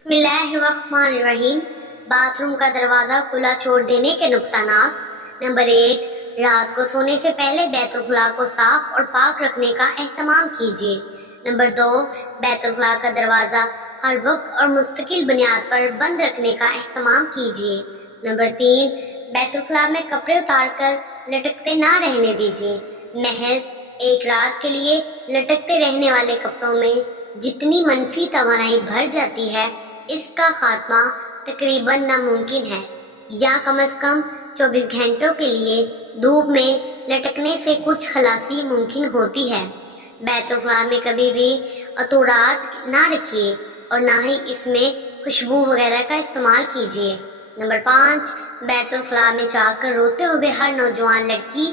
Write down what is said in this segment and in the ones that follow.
बिस्मिल्लाहिर्रहमानिर्रहीम। बाथरूम का दरवाज़ा खुला छोड़ देने के नुकसानात। नंबर 1, रात को सोने से पहले बैतुल-खुला को साफ और पाक रखने का एहतमाम कीजिए। नंबर 2, बैतुल-खुला का दरवाज़ा हर वक्त और मुस्तकिल बुनियाद पर बंद रखने का एहतमाम कीजिए। नंबर 3, बैतुल-खुला में कपड़े उतार कर लटकते ना रहने दीजिए। महज एक रात के लिए लटकते रहने वाले कपड़ों में जितनी मनफी तवानाई भर जाती है, इसका खात्मा तकरीबन नामुमकिन है, या कम अज़ कम 24 घंटों के लिए धूप में लटकने से कुछ खलासी मुमकिन होती है। बैतुल-खुला में कभी भी अतुरात ना रखिए और ना ही इसमें खुशबू वगैरह का इस्तेमाल कीजिए। नंबर 5, बैतुल-खुला में जाकर रोते हुए हर नौजवान लड़की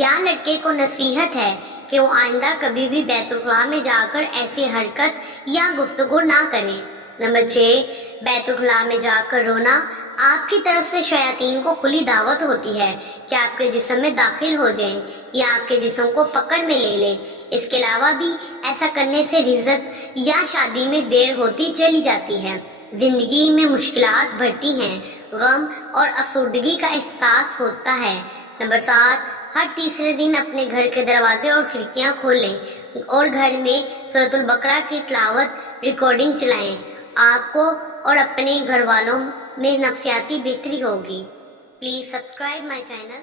या लड़के को नसीहत है कि वो आइंदा कभी भी बैतुल-खुला में जाकर ऐसी हरकत या गुफ्तगू ना करें। नंबर 6, बैतुल-खुला में जाकर रोना आपकी तरफ से शयातीन को खुली दावत होती है कि आपके जिस्म में दाखिल हो जाएं या आपके जिस्म को पकड़ में ले लें। इसके अलावा भी ऐसा करने से रिज़्क या शादी में देर होती चली जाती है, ज़िंदगी में मुश्किलात बढ़ती हैं, गम और अफसरदगी का एहसास होता है। नंबर 7, हर तीसरे दिन अपने घर के दरवाजे और खिड़कियां खोलें और घर में सूरतुल बकरा की तिलावत रिकॉर्डिंग चलाएं। आपको और अपने घर वालों में नफ्सियाती बेहतरी होगी। Please subscribe my channel.